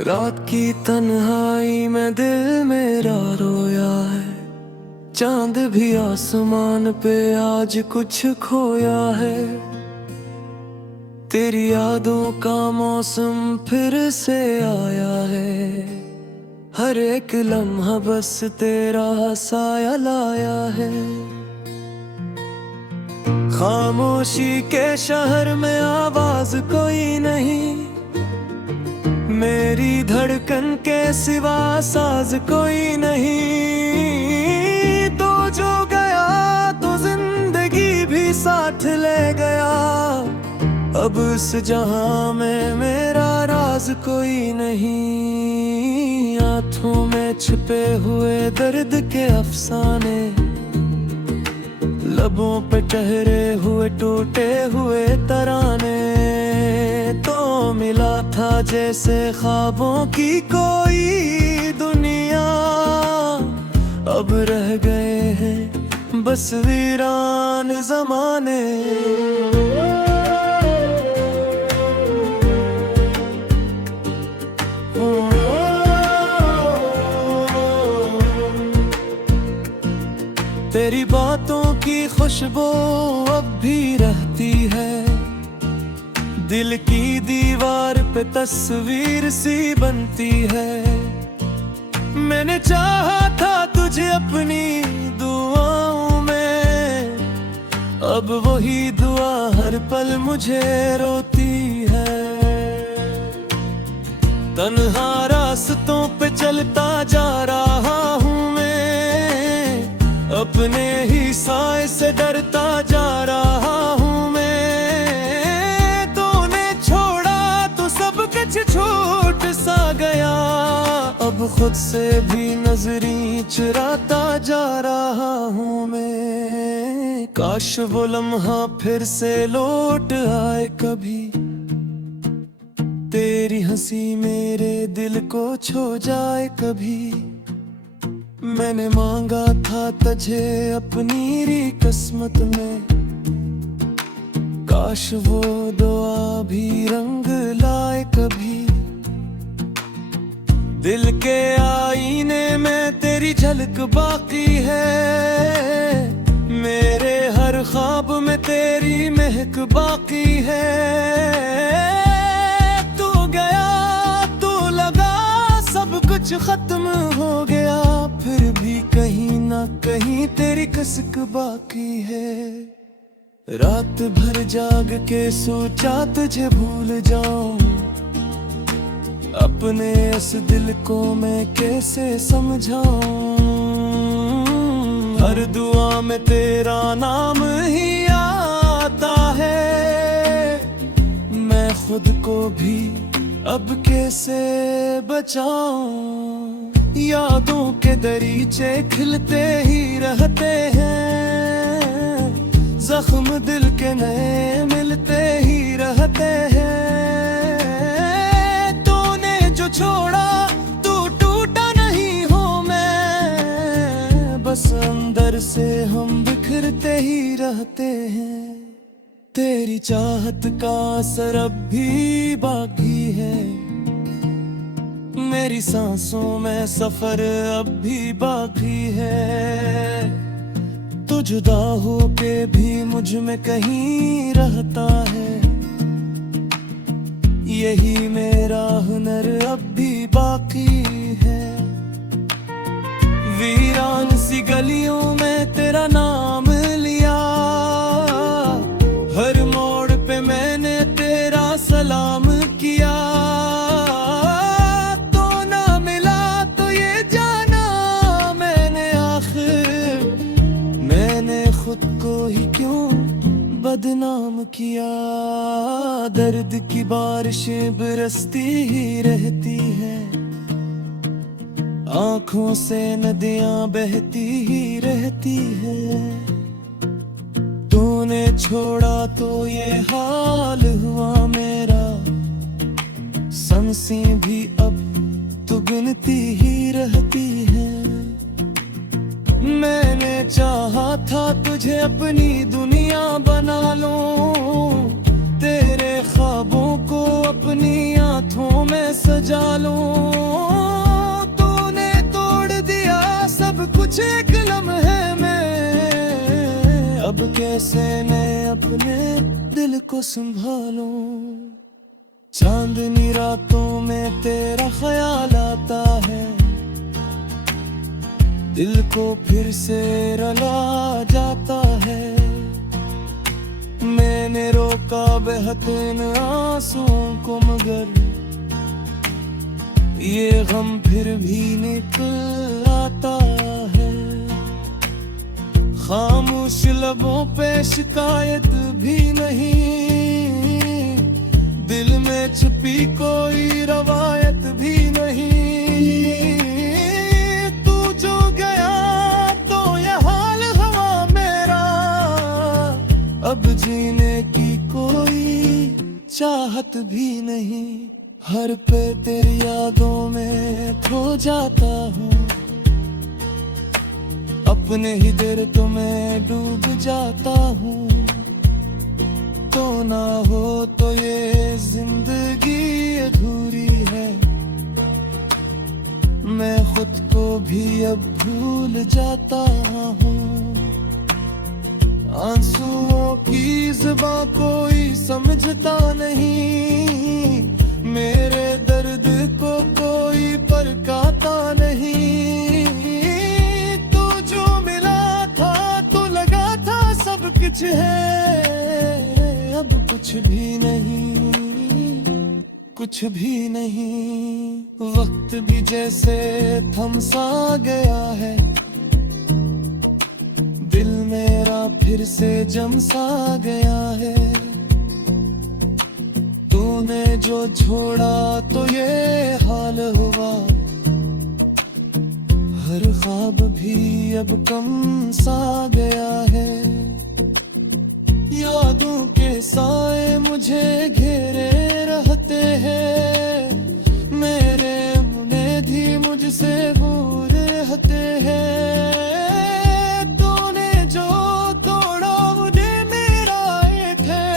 रात की तन्हाई में दिल मेरा रोया है, चांद भी आसमान पे आज कुछ खोया है। तेरी यादों का मौसम फिर से आया है, हर एक लम्हा बस तेरा साया लाया है। खामोशी के शहर में आवाज कोई नहीं, मेरी धड़कन के सिवा साज कोई नहीं। तो जो गया तो जिंदगी भी साथ ले गया, अब इस जहां में मेरा राज कोई नहीं। आंखों में छिपे हुए दर्द के अफसाने, लबों पे ठहरे हुए टूटे हुए तराने। तो मिला था जैसे ख्वाबों की कोई दुनिया, अब रह गए हैं बस वीरान ज़माने। तेरी बातों की खुशबू अब भी रहती है, दिल की दीवार पे तस्वीर सी बनती है। मैंने चाहा था तुझे अपनी दुआओं में, अब वही दुआ हर पल मुझे रोती है। तन्हा रास्तों पे चलता जा रहा हूँ मैं, अपने ही साए से डरता जा रहा हूँ मैं। छूट सा गया, अब खुद से भी नजरी चुराता जा रहा हूँ मैं। काश वो लम्हा फिर से लौट आए कभी, तेरी हंसी मेरे दिल को छू जाए कभी। मैंने मांगा था तुझे अपनी री किस्मत में, काश वो दुआ भी रंग लाए कभी। दिल के आईने में तेरी झलक बाकी है, मेरे हर ख्वाब में तेरी महक बाकी है। तू गया तू लगा सब कुछ खत्म हो गया, फिर भी कहीं ना कहीं तेरी कसक बाकी है। रात भर जाग के सोचा तुझे भूल जाऊं, अपने इस दिल को मैं कैसे समझाऊं। हर दुआ में तेरा नाम ही आता है, मैं खुद को भी अब कैसे बचाऊं। यादों के दरीचे खिलते ही रहते हैं, जख्म दिल के नए मिलते ही रहते हैं। छोड़ा तू टूटा नहीं हो मैं, बस अंदर से हम बिखरते ही रहते हैं। तेरी चाहत का असर अब भी बाकी है, मेरी सांसों में सफर अब भी बाकी है। तू जुदा हो के भी मुझ में कहीं रहता है, यही मेरा हुनर अब भी बाकी है। वीरान सी गलियों में तेरा नाम लिया, हर मोड़ पे मैंने तेरा सलाम किया। तो ना मिला तो ये जाना मैंने आखिर, मैंने खुद को ही क्यों बदनाम किया। दर्द की बारिशें बरसती ही रहती हैं, आंखों से नदियां बहती ही रहती हैं। तूने छोड़ा तो ये हाल हुआ मेरा, सांसें भी अब तो गिनती ही रहती हैं। मैंने चाहा था तुझे अपनी दुनिया बना लूं, तेरे ख्वाबों को अपनी आंखों में सजा लूं। तूने तोड़ दिया सब कुछ एक लम्हे में, अब कैसे मैं अपने दिल को संभालूं। चांदनी रातों में तेरा ख्याल आता है, दिल को फिर से रुला जाता है। मैंने रोका बेहद इन आंसुओं को, मगर ये गम फिर भी निकल आता है। खामोश लबों पे शिकायत भी नहीं, दिल में छुपी कोई रवायत भी नहीं। तू जो गया तो ये हाल हुआ मेरा, अब जीने की कोई चाहत भी नहीं। हर पे तेरी यादों में खो जाता हूँ, अपने ही दर्द में डूब जाता हूँ। तो ना हो तो ये जिंदगी अधूरी है, मैं खुद को भी अब भूल जाता हूँ। आंसुओं की ज़ुबां कोई समझता नहीं, मेरे दर्द को कोई परखाता नहीं। तू जो मिला था तो लगा था सब कुछ है, अब कुछ भी नहीं, कुछ भी नहीं। वक्त भी जैसे थम सा गया है, दिल मेरा फिर से जम सा गया है। तूने जो छोड़ा तो ये हाल हुआ, हर ख्वाब भी अब कम सा गया है। यादों के साए मुझे घेरे रहते हैं, मेरे उम्मीद ही मुझसे दूर रहते हैं। तूने जो तोड़ा मुझे मेरा एक है।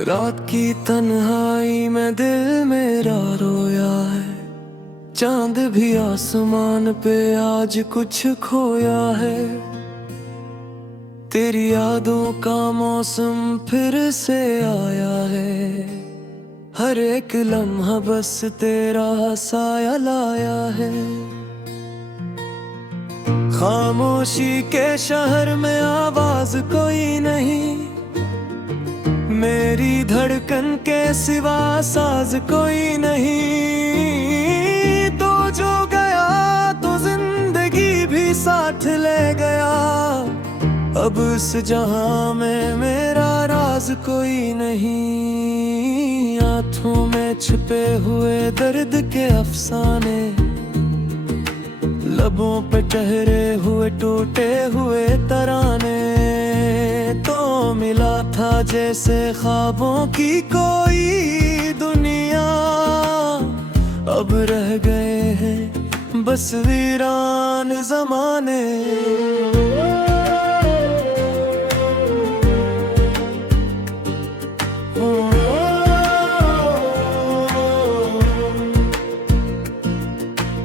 रात की तन्हाई में दिल मेरा रोया है, चांद भी आसमान पे आज कुछ खोया है। तेरी यादों का मौसम फिर से आया है, हर एक लम्हा बस तेरा साया लाया है। खामोशी के शहर में आवाज कोई नहीं, मेरी धड़कन के सिवा साज कोई नहीं। तो जो गया तो जिंदगी भी साथ ले गया, अब इस जहां में मेरा राज कोई नहीं। आँखों में छिपे हुए दर्द के अफसाने, लबों पे ठहरे हुए टूटे हुए तराने। तो मिला था जैसे ख्वाबों की कोई दुनिया, अब रह गए हैं बस वीरान ज़माने।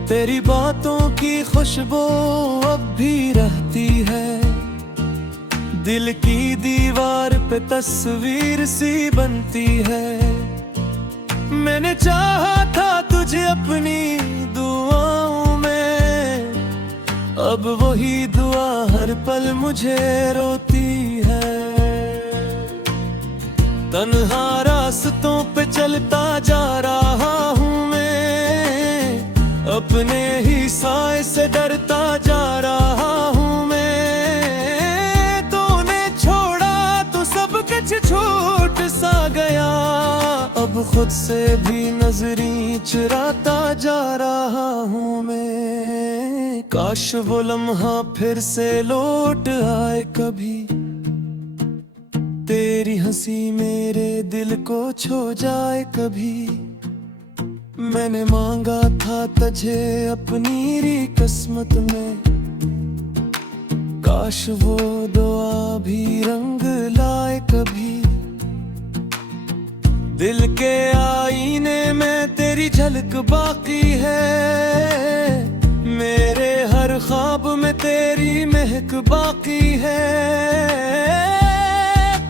तेरी बातों की खुशबू अब भी रहती है, दिल की दीवार पे तस्वीर सी बनती है। मैंने चाहा था तुझे अपनी दुआओं में, अब वही दुआ हर पल मुझे रोती है। तन्हा रास्तों पे चलता जा रहा हूँ मैं, अपने ही साए से डरता जा रहा हूँ मैं। तूने छोड़ा तो सब कुछ छूट सा गया, अब खुद से भी नजरें चुराता जा रहा हूँ मैं। काश वो लम्हा फिर से लौट आए कभी, तेरी हंसी मेरे दिल को छू जाए कभी। मैंने मांगा था तुझे अपनी री किस्मत में, काश वो दुआ भी रंग लाए कभी। दिल के आईने में तेरी झलक बाकी है, मेरे हर ख्वाब में तेरी महक बाकी है।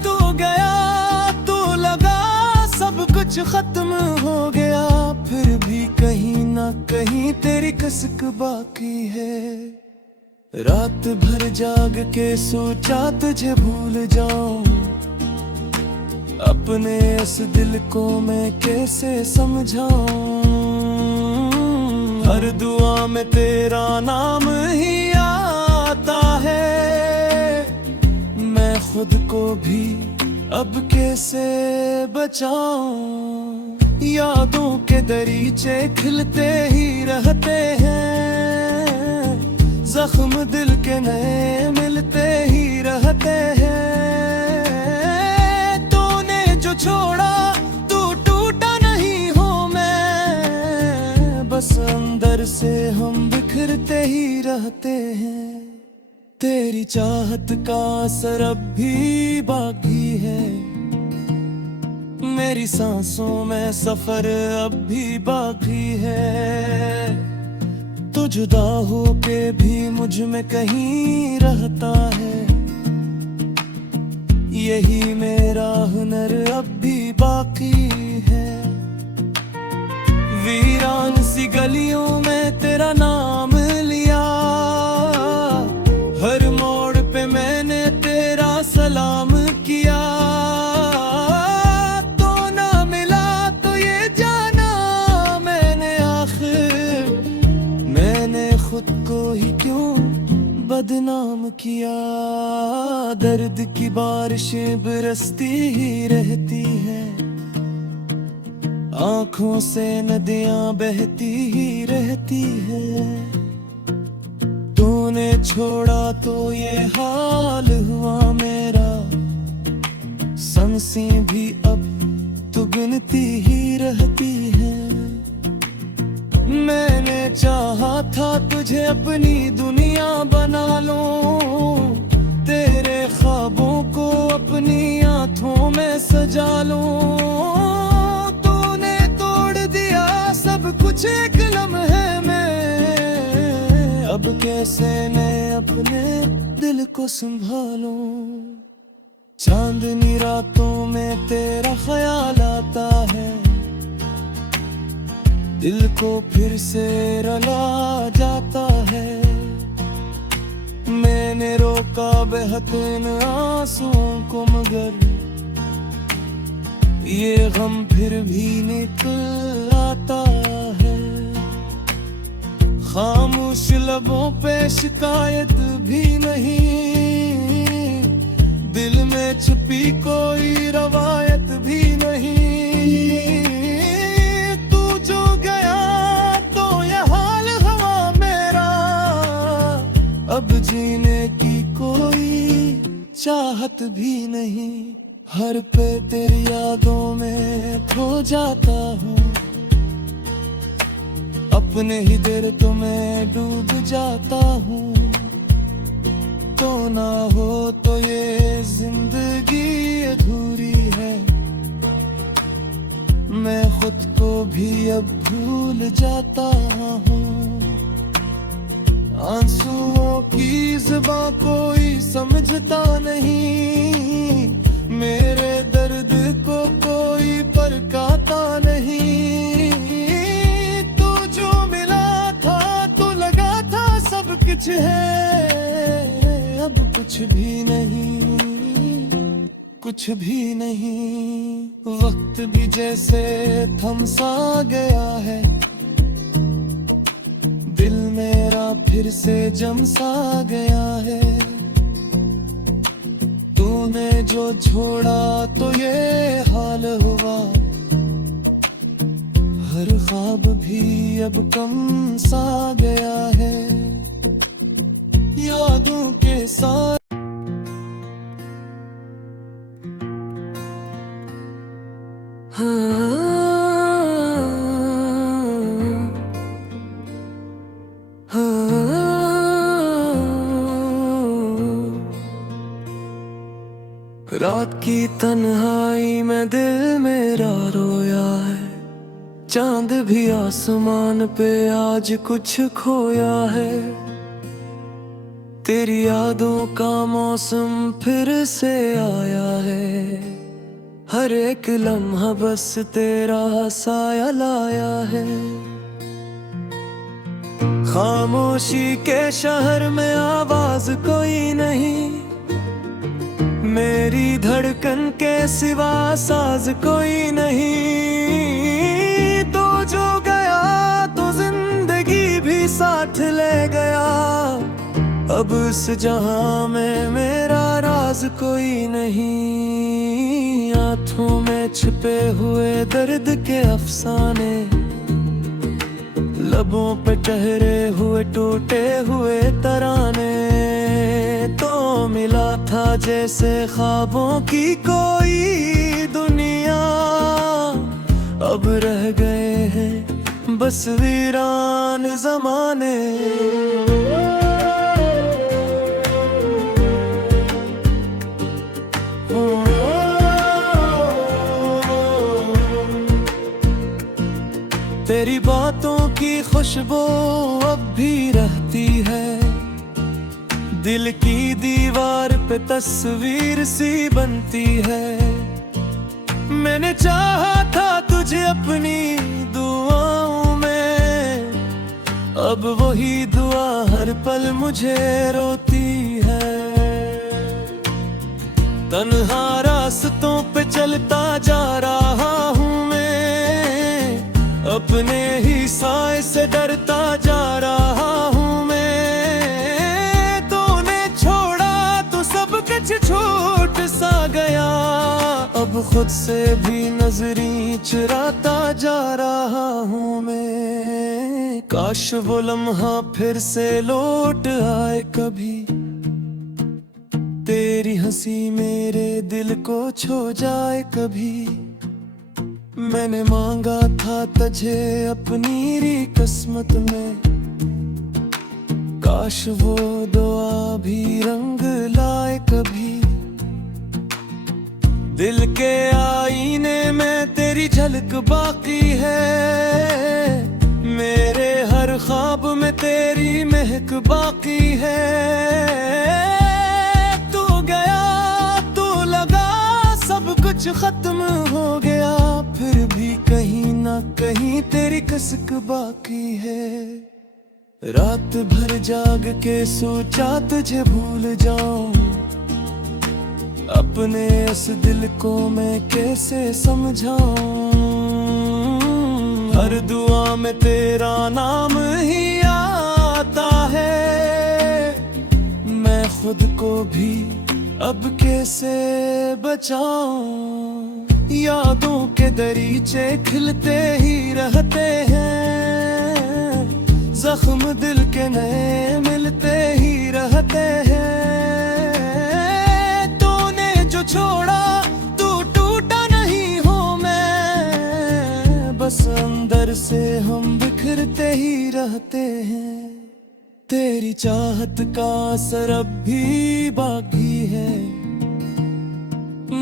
तू गया तू लगा सब कुछ खत्म हो गया, फिर भी कहीं ना कहीं तेरी कसक बाकी है। रात भर जाग के सोचा तुझे भूल जाऊं, अपने इस दिल को मैं कैसे समझाऊं। हर दुआ में तेरा नाम ही आता है, मैं खुद को भी अब कैसे बचाऊं। यादों के दरीचे खिलते ही रहते हैं, जख्म दिल के नए मिलते ही रहते हैं। तूने जो छोड़ा तू टूटा नहीं हूँ मैं, बस अंदर से हम बिखरते ही रहते हैं। तेरी चाहत का असर अब भी बाकी है, मेरी सांसों में सफर अब भी बाकी है। तू जुदा हो के भी मुझ में कहीं रहता है, यही मेरा हुनर अब भी बाकी है। वीरान सी गलियों में तेरा नाम लिया, हर मोड़ पे मैंने तेरा सलाम किया। तो ना मिला तो ये जाना मैंने आखिर, मैंने खुद को ही क्यों बदनाम किया। दर्द की बारिशें बरसती ही रहती हैं, आंखों से नदियां बहती ही रहती है। तूने छोड़ा तो ये हाल हुआ मेरा, सांसें भी अब तो गिनती ही रहती है। मैंने चाहा था तुझे अपनी दुनिया बना लूं, तेरे ख्वाबों को अपनी आंखों में सजा लूं। तूने तोड़ दिया सब कुछ एक लम्हे में, अब कैसे मैं अपने दिल को संभालूं। चांदनी रातों में तेरा ख्याल आता है, दिल को फिर से रुला जाता है। मैंने रोका बहते इन आंसुओं को, मगर ये गम फिर भी निकल आता है। खामोश लबों पे शिकायत भी नहीं, दिल में छुपी कोई रवायत भी नहीं। अब जीने की कोई चाहत भी नहीं, हर पे तेरी यादों में खो जाता हूँ। अपने ही दर्द में डूब जाता हूँ। तो ना हो तो ये जिंदगी अधूरी है, मैं खुद को भी अब भूल जाता हूँ। आंसुओं की ज़ुबां कोई समझता नहीं, मेरे दर्द को कोई परखाता नहीं। तू जो मिला था तो लगा था सब कुछ है, अब कुछ भी नहीं, कुछ भी नहीं। वक्त भी जैसे थम सा गया है, दिल मेरा फिर से जम सा गया है। तूने जो छोड़ा तो ये हाल हुआ, हर ख्वाब भी अब कम सा गया है। यादों के साथ। रात की तन्हाई में दिल मेरा रोया है, चांद भी आसमान पे आज कुछ खोया है। तेरी यादों का मौसम फिर से आया है, हर एक लम्हा बस तेरा साया लाया है। खामोशी के शहर में आवाज कोई नहीं, मेरी धड़कन के सिवा साज कोई नहीं। तो जो गया तो जिंदगी भी साथ ले गया, अब इस जहां में मेरा राज कोई नहीं। आंखों में छिपे हुए दर्द के अफसाने, लबों पे ठहरे हुए टूटे हुए तराने। तो मिला था जैसे ख्वाबों की कोई दुनिया, अब रह गए हैं बस वीरान जमाने। तेरी बातों की खुशबू अब भी रहती है, दिल की दीवार पे तस्वीर सी बनती है। मैंने चाहा था तुझे अपनी दुआओं में, अब वही दुआ हर पल मुझे रोती है। तन्हा रास्तों पे चलता जा रहा हूँ मैं, अपने ही साए से डरता जा रहा हूँ मैं। छूट सा गया, अब खुद से भी नजरी चुराता जा रहा हूँ मैं। काश वो लम्हा फिर से लौट आए कभी, तेरी हंसी मेरे दिल को छू जाए कभी। मैंने मांगा था तुझे अपनी री किस्मत में, काश वो दुआ भी रंग लाए कभी। दिल के आईने में तेरी झलक बाकी है, मेरे हर ख्वाब में तेरी महक बाकी है। तू गया तू लगा सब कुछ खत्म हो गया, फिर भी कहीं ना कहीं तेरी कसक बाकी है। रात भर जाग के सोचा तुझे भूल जाऊं, अपने इस दिल को मैं कैसे समझाऊं। हर दुआ में तेरा नाम ही आता है, मैं खुद को भी अब कैसे बचाऊं। यादों के दरीचे खिलते ही रहते हैं, जख्म दिल के नए मिलते ही रहते हैं। तूने जो छोड़ा तू टूटा नहीं हूँ मैं, बस अंदर से हम बिखरते ही रहते हैं। तेरी चाहत का असर अब भी बाकी है,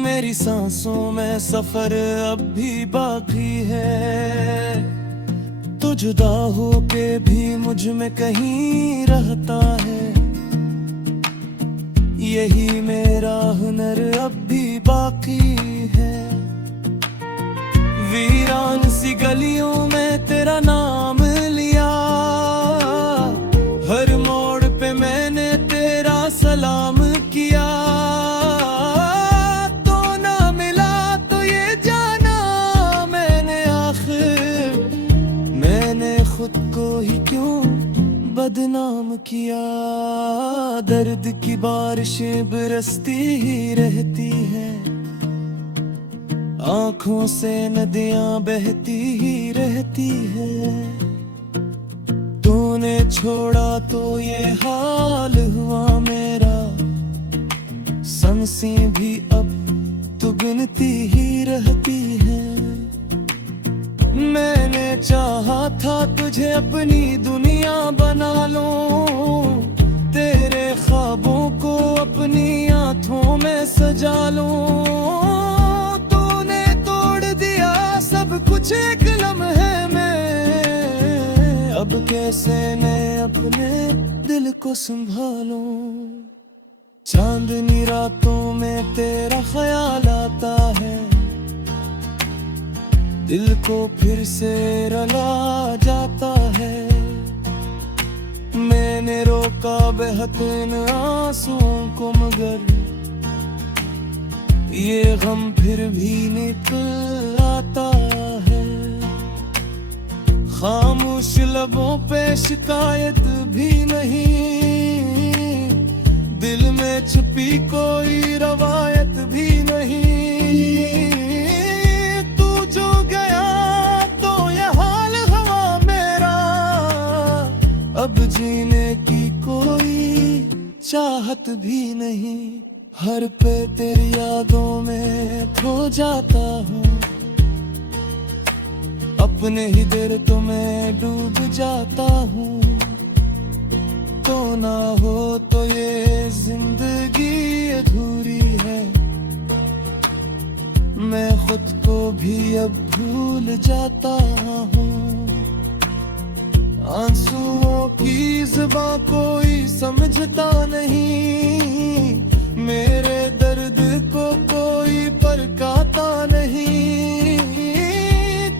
मेरी सांसों में सफर अब भी बाकी है। तू जुदा हो के भी मुझ में कहीं रहता है, यही मेरा हुनर अब भी बाकी है। वीरान सी गलियों में तेरा नाम लिया, हर मोड़ पे मैंने तेरा सलाम किया। तो ना मिला तो ये जाना मैंने आखिर, मैंने खुद को ही क्यों बदनाम किया। दर्द की बारिशें बरसती ही रहती हैं, आँखों से नदियाँ बहती ही रहती है। तूने छोड़ा तो ये हाल हुआ मेरा, सांसें भी अब तो गिनती ही रहती है। मैंने चाहा था तुझे अपनी दुनिया बना लूं, तेरे ख्वाबों को अपनी आंखों में सजा लूं। तूने तोड़ दिया सब कुछ एक लम्हे में, अब कैसे मैं अपने दिल को संभालूं। चांदनी रातों में तेरा ख्याल आता है, दिल को फिर से रुला जाता है। मैंने रोका बहते इन आंसुओं को, मगर ये गम फिर भी निकल आता है। खामोश लबों पे शिकायत भी नहीं, दिल में छुपी कोई रवायत भी नहीं। तू जो गया तो ये हाल हुआ मेरा, अब जीने की कोई चाहत भी नहीं। हर पे तेरी यादों में खो जाता हूँ, अपने ही दिल तो मैं डूब जाता हूँ। तो ना हो तो ये जिंदगी अधूरी है, मैं खुद को भी अब भूल जाता हूँ। आंसुओं की ज़ुबां कोई समझता नहीं, मेरे दर्द को कोई परखाता नहीं।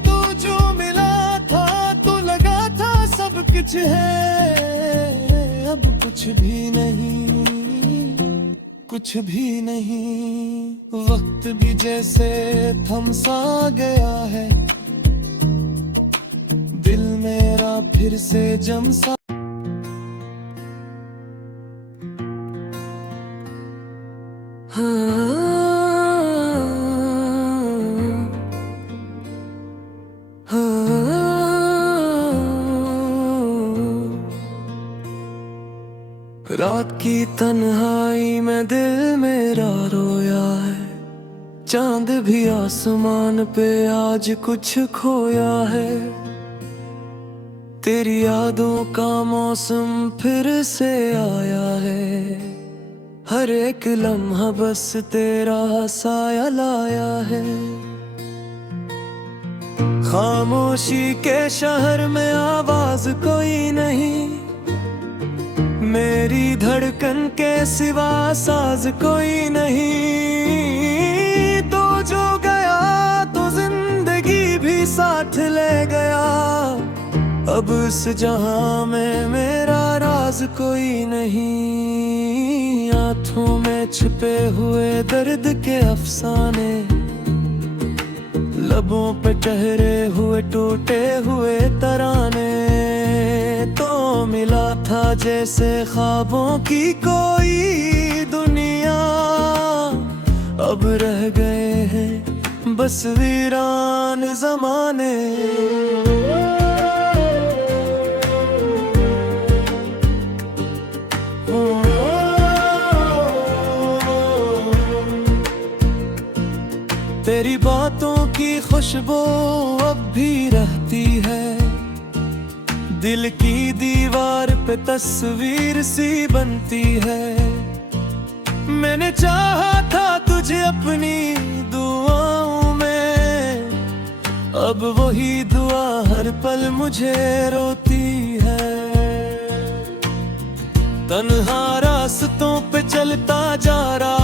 तू जो मिला था तो लगा था सब कुछ है, अब कुछ भी नहीं, कुछ भी नहीं। वक्त भी जैसे थम सा गया है, दिल मेरा फिर से जम सा। रात की तन्हाई में दिल मेरा रोया है, चांद भी आसमान पे आज कुछ खोया है। तेरी यादों का मौसम फिर से आया है, हर एक लम्हा बस तेरा साया लाया है। खामोशी के शहर में आवाज कोई नहीं, मेरी धड़कन के सिवा साज कोई नहीं। तो जो गया तो जिंदगी भी साथ ले गया, अब इस जहां में मेरा राज कोई नहीं। आंखों में छिपे हुए दर्द के अफसाने, लबों पे ठहरे हुए टूटे हुए तराने। तो मिला था जैसे ख्वाबों की कोई दुनिया, अब रह गए हैं बस वीरान ज़माने। तेरी बातों की खुशबू अब भी रहती है, दिल की दीवार पे तस्वीर सी बनती है। मैंने चाहा था तुझे अपनी दुआओं में, अब वही दुआ हर पल मुझे रोती है। तन्हा रास्तों पे चलता जा रहा